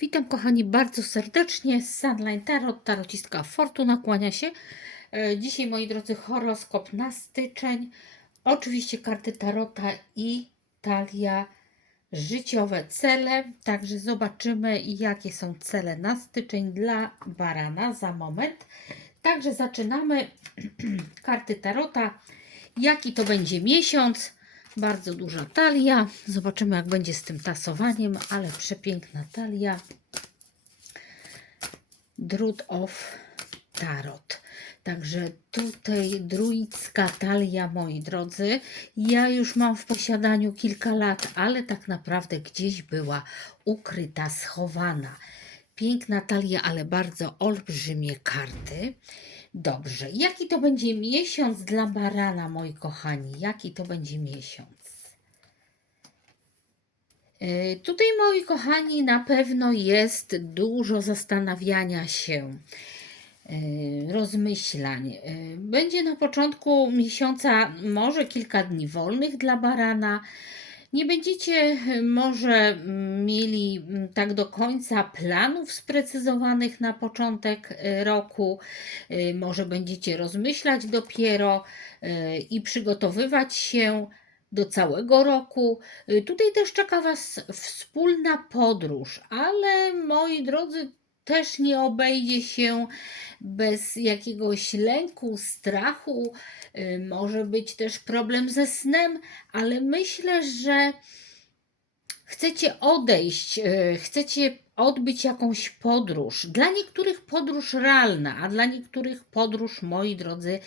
Witam kochani bardzo serdecznie Sunline Tarot, tarocistka Fortuna kłania się. E, Dzisiaj moi drodzy horoskop na styczeń. Oczywiście karty tarota i talia życiowe cele. Także zobaczymy jakie są cele na styczeń dla barana za moment. Także zaczynamy karty tarota. Jaki to będzie miesiąc? Bardzo duża talia. Zobaczymy, jak będzie z tym tasowaniem, ale przepiękna talia. Drut of Tarot. Także tutaj druicka talia, moi drodzy. Ja już mam w posiadaniu kilka lat, ale tak naprawdę gdzieś była ukryta, schowana. Piękna talia, ale bardzo olbrzymie karty. Dobrze, jaki to będzie miesiąc dla barana, moi kochani? Jaki to będzie miesiąc? Yy, Tutaj, moi kochani, na pewno jest dużo zastanawiania się, yy, rozmyślań. Yy, Będzie na początku miesiąca może kilka dni wolnych dla barana. Nie będziecie yy, może mm, mieli mm, tak do końca planów sprecyzowanych na początek yy, roku. Yy, Może będziecie rozmyślać dopiero i przygotowywać się do całego roku. Y, Tutaj też czeka Was wspólna podróż, ale moi drodzy, też nie obejdzie się bez jakiegoś lęku, strachu. Y, Może być też problem ze snem, ale myślę, że chcecie odejść, y, chcecie odbyć jakąś podróż. Dla niektórych podróż realna, a dla niektórych podróż, moi drodzy,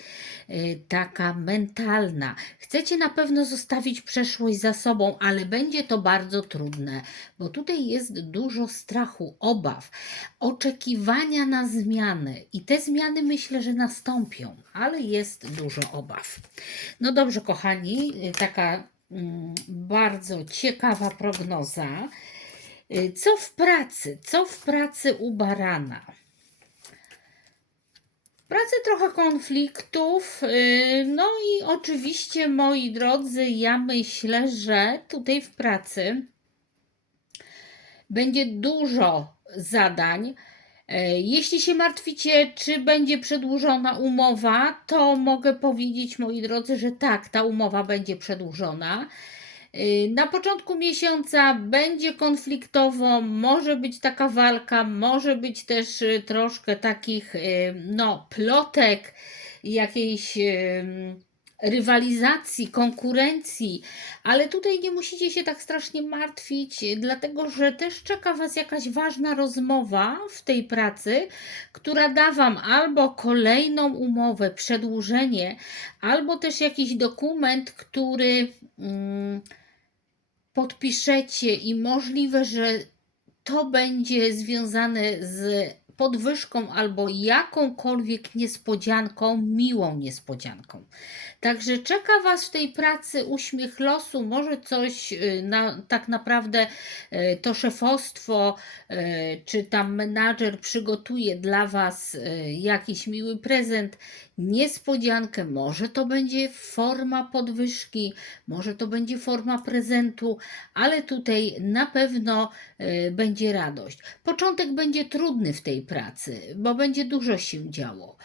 y, taka mentalna. Chcecie na pewno zostawić przeszłość za sobą, ale będzie to bardzo trudne, bo tutaj jest dużo strachu, obaw, oczekiwania na zmiany i te zmiany myślę, że nastąpią, ale jest dużo obaw. No dobrze, kochani, y, taka mm, bardzo ciekawa prognoza. Y, Co w pracy? Co w pracy u barana? W pracy trochę konfliktów. y, No i oczywiście, moi drodzy, ja myślę, że tutaj w pracy będzie dużo zadań. E, Jeśli się martwicie, czy będzie przedłużona umowa, to mogę powiedzieć, moi drodzy, że tak, ta umowa będzie przedłużona. Y, Na początku miesiąca będzie konfliktowo, może być taka walka, może być też y, troszkę takich y, no, plotek, jakiejś rywalizacji, konkurencji, ale tutaj nie musicie się tak strasznie martwić, dlatego że też czeka Was jakaś ważna rozmowa w tej pracy, która da Wam albo kolejną umowę, przedłużenie, albo też jakiś dokument, który. Mm, podpiszecie i możliwe, że to będzie związane z podwyżką albo jakąkolwiek niespodzianką, miłą niespodzianką. Także czeka Was w tej pracy uśmiech losu, może coś y, na, tak naprawdę y, to szefostwo y, czy tam menadżer przygotuje dla Was jakiś miły prezent, niespodziankę, może to będzie forma podwyżki, może to będzie forma prezentu, ale tutaj na pewno y, będzie radość. Początek będzie trudny w tej pracy, bo będzie dużo się działo.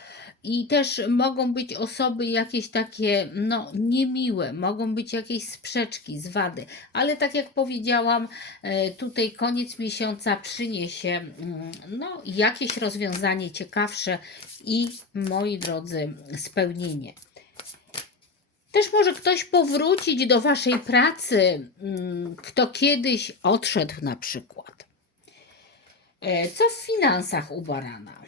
I też mogą być osoby jakieś takie, no, niemiłe, mogą być jakieś sprzeczki, zwady, ale tak jak powiedziałam, e, tutaj koniec miesiąca przyniesie, mm, no, jakieś rozwiązanie ciekawsze i, moi drodzy, spełnienie. Też może ktoś powrócić do Waszej pracy, mm, kto kiedyś odszedł na przykład. E, Co w finansach u barana?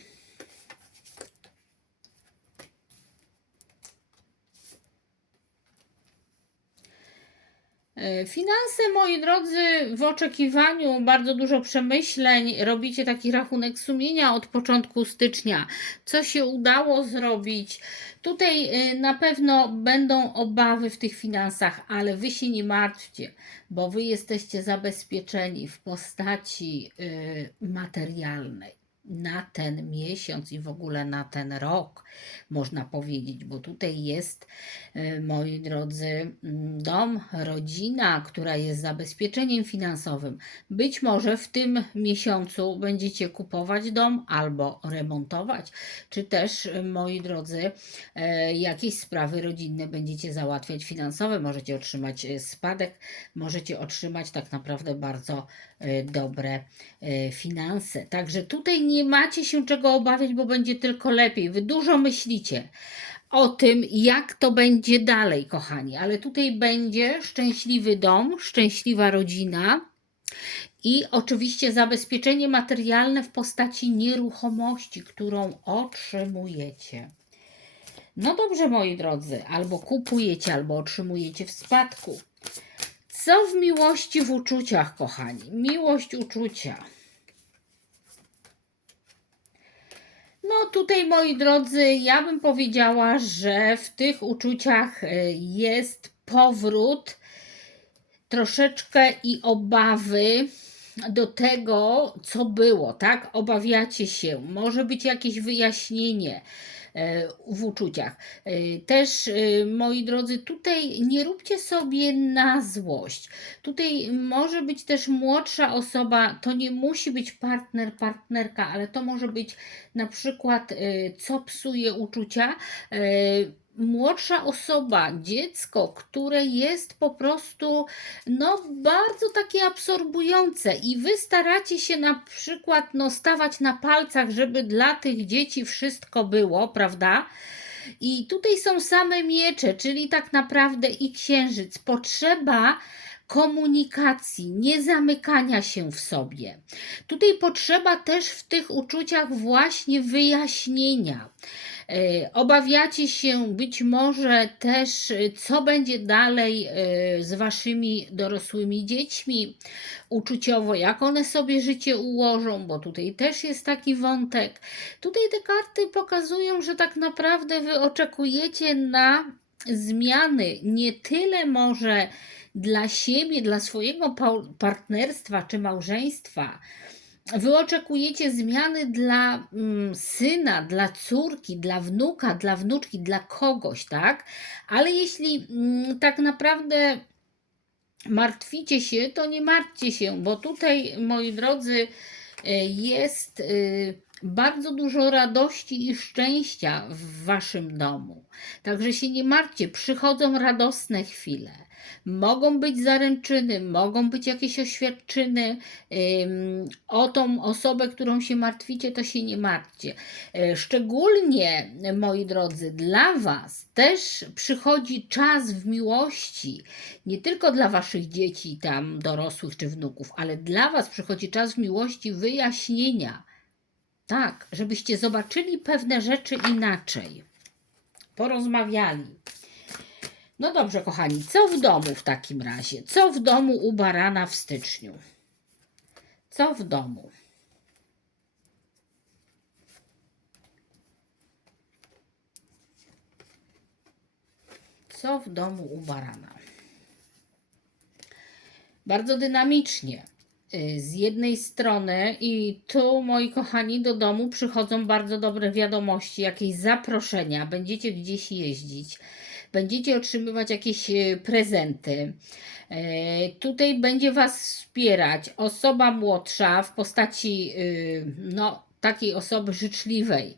Finanse, moi drodzy, w oczekiwaniu bardzo dużo przemyśleń, robicie taki rachunek sumienia od początku stycznia, co się udało zrobić. Tutaj e, na pewno będą obawy w tych finansach, ale wy się nie martwcie, bo wy jesteście zabezpieczeni w postaci e, materialnej. Na ten miesiąc i w ogóle na ten rok, można powiedzieć, bo tutaj jest, e, moi drodzy, mm, dom, rodzina, która jest zabezpieczeniem finansowym. Być może w tym miesiącu będziecie kupować dom albo remontować, czy też, e, moi drodzy, e, jakieś sprawy rodzinne będziecie załatwiać finansowe. Możecie otrzymać spadek, możecie otrzymać tak naprawdę bardzo dobre e, finanse. Także tutaj nie macie się czego obawiać, bo będzie tylko lepiej. Wy dużo myślicie o tym, jak to będzie dalej, kochani, ale tutaj będzie szczęśliwy dom, szczęśliwa rodzina. I oczywiście zabezpieczenie materialne w postaci nieruchomości, którą otrzymujecie. No dobrze, moi drodzy, albo kupujecie, albo otrzymujecie w spadku. Co w miłości, w uczuciach, kochani? Miłość, uczucia. No tutaj, moi drodzy, ja bym powiedziała, że w tych uczuciach e, jest powrót troszeczkę i obawy do tego, co było, tak? Obawiacie się, może być jakieś wyjaśnienie w uczuciach. E, Też, e, moi drodzy, tutaj nie róbcie sobie na złość. Tutaj może być też młodsza osoba, to nie musi być partner, partnerka, ale to może być na przykład, e, co psuje uczucia. Młodsza osoba, dziecko, które jest po prostu no bardzo takie absorbujące i wy staracie się na przykład no stawać na palcach, żeby dla tych dzieci wszystko było, prawda? I tutaj są same miecze, czyli tak naprawdę i księżyc. Potrzeba komunikacji, nie zamykania się w sobie. Tutaj potrzeba też w tych uczuciach właśnie wyjaśnienia. E, Obawiacie się być może też, e, co będzie dalej e, z waszymi dorosłymi dziećmi uczuciowo, jak one sobie życie ułożą, bo tutaj też jest taki wątek. Tutaj te karty pokazują, że tak naprawdę wy oczekujecie na zmiany, nie tyle może dla siebie, dla swojego partnerstwa czy małżeństwa, Wy oczekujecie zmiany dla mm, syna, dla córki, dla wnuka, dla wnuczki, dla kogoś, tak? Ale jeśli mm, tak naprawdę martwicie się, to nie martwcie się, bo tutaj, moi drodzy, e, jest e, bardzo dużo radości i szczęścia w waszym domu. Także się nie martwcie, przychodzą radosne chwile. Mogą być zaręczyny, mogą być jakieś oświadczyny. O tą osobę, którą się martwicie, to się nie martwcie. E, Szczególnie, moi drodzy, dla Was też przychodzi czas w miłości, nie tylko dla Waszych dzieci, tam dorosłych czy wnuków, ale dla Was przychodzi czas w miłości wyjaśnienia. Tak, żebyście zobaczyli pewne rzeczy inaczej, porozmawiali. No dobrze, kochani, co w domu w takim razie? Co w domu u barana w styczniu? Co w domu? Co w domu u barana? Bardzo dynamicznie. Y, Z jednej strony, i tu, moi kochani, do domu przychodzą bardzo dobre wiadomości, jakieś zaproszenia, będziecie gdzieś jeździć, będziecie otrzymywać jakieś e, prezenty. E, Tutaj będzie Was wspierać osoba młodsza w postaci, y, no, takiej osoby życzliwej.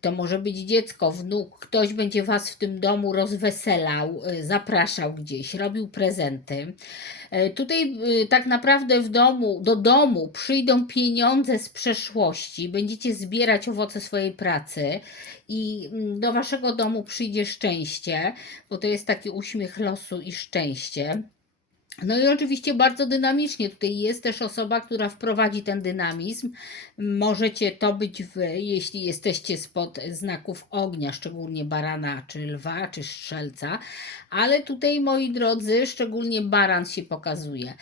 To może być dziecko, wnuk, ktoś będzie Was w tym domu rozweselał, y, zapraszał gdzieś, robił prezenty. E, Tutaj y, tak naprawdę w domu, do domu przyjdą pieniądze z przeszłości, będziecie zbierać owoce swojej pracy i mm, do waszego domu przyjdzie szczęście, bo to jest taki uśmiech losu i szczęście. No i oczywiście bardzo dynamicznie. Tutaj jest też osoba, która wprowadzi ten dynamizm. Możecie to być wy, jeśli jesteście spod znaków ognia, szczególnie barana, czy lwa, czy strzelca. Ale tutaj, moi drodzy, szczególnie baran się pokazuje.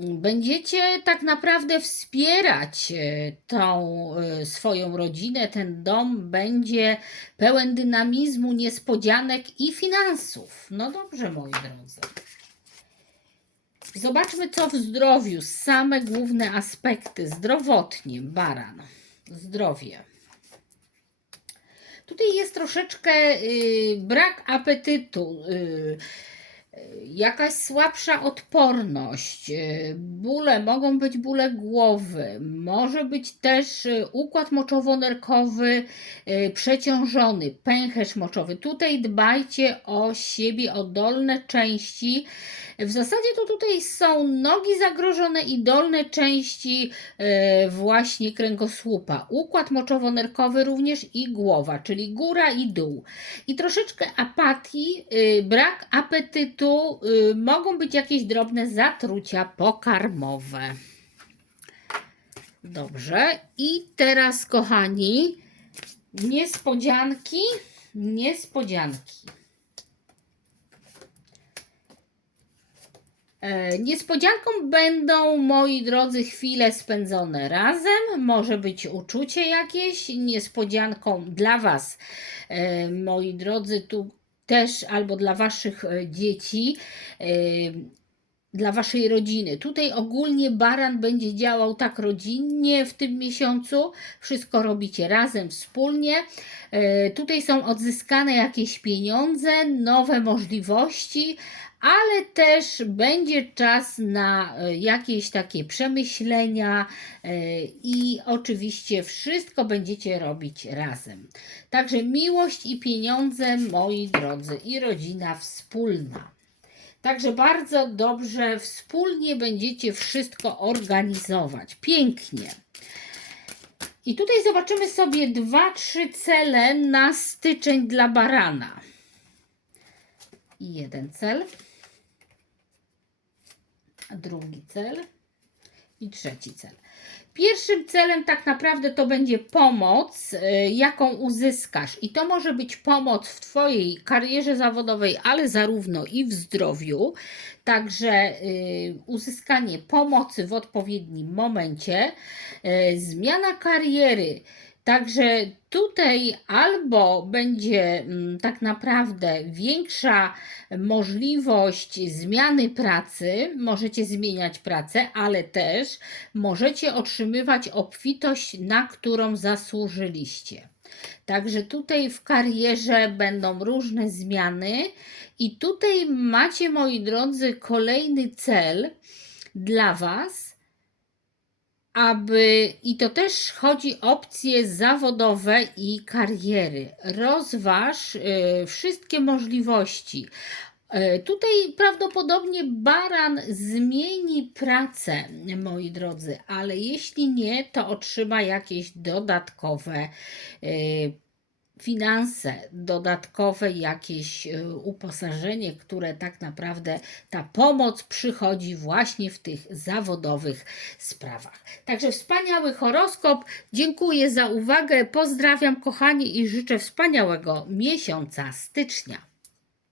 Będziecie tak naprawdę wspierać e, tą e, swoją rodzinę. Ten dom będzie pełen dynamizmu, niespodzianek i finansów. No dobrze, moi drodzy. Zobaczmy, co w zdrowiu, same główne aspekty zdrowotnie, baran. zdrowie. Tutaj jest troszeczkę y, brak apetytu, y, jakaś słabsza odporność, y, bóle, mogą być bóle głowy, może być też y, układ moczowo-nerkowy y, przeciążony, pęcherz moczowy. Tutaj dbajcie o siebie, o dolne części. W zasadzie to tutaj są nogi zagrożone i dolne części e, właśnie kręgosłupa. Układ moczowo-nerkowy również i głowa, czyli góra i dół. I troszeczkę apatii, y, brak apetytu, y, mogą być jakieś drobne zatrucia pokarmowe. Dobrze, i teraz, kochani, niespodzianki, niespodzianki. Niespodzianką będą, moi drodzy, chwile spędzone razem. Może być uczucie jakieś. Niespodzianką dla Was, e, moi drodzy, tu też albo dla Waszych e, dzieci. Dla waszej rodziny. Tutaj ogólnie baran będzie działał tak rodzinnie w tym miesiącu. Wszystko robicie razem, wspólnie. E, Tutaj są odzyskane jakieś pieniądze, nowe możliwości, ale też będzie czas na e, jakieś takie przemyślenia e, i oczywiście wszystko będziecie robić razem. Także miłość i pieniądze, moi drodzy, i rodzina wspólna. Także bardzo dobrze wspólnie będziecie wszystko organizować. Pięknie. I tutaj zobaczymy sobie dwa, trzy cele na styczeń dla barana. I jeden cel, drugi cel i trzeci cel. Pierwszym celem tak naprawdę to będzie pomoc, y, jaką uzyskasz. I to może być pomoc w Twojej karierze zawodowej, ale zarówno i w zdrowiu. Także y, uzyskanie pomocy w odpowiednim momencie, y, zmiana kariery. Także tutaj albo będzie mm, tak naprawdę większa możliwość zmiany pracy, możecie zmieniać pracę, ale też możecie otrzymywać obfitość, na którą zasłużyliście. Także tutaj w karierze będą różne zmiany, i tutaj macie, moi drodzy, kolejny cel dla Was aby, i to też chodzi opcje zawodowe i kariery. Rozważ y, wszystkie możliwości. Y, Tutaj prawdopodobnie baran zmieni pracę, moi drodzy, ale jeśli nie, to otrzyma jakieś dodatkowe y, finanse, dodatkowe jakieś y, uposażenie, które tak naprawdę ta pomoc przychodzi właśnie w tych zawodowych sprawach. Także wspaniały horoskop. Dziękuję za uwagę. Pozdrawiam kochani i życzę wspaniałego miesiąca stycznia.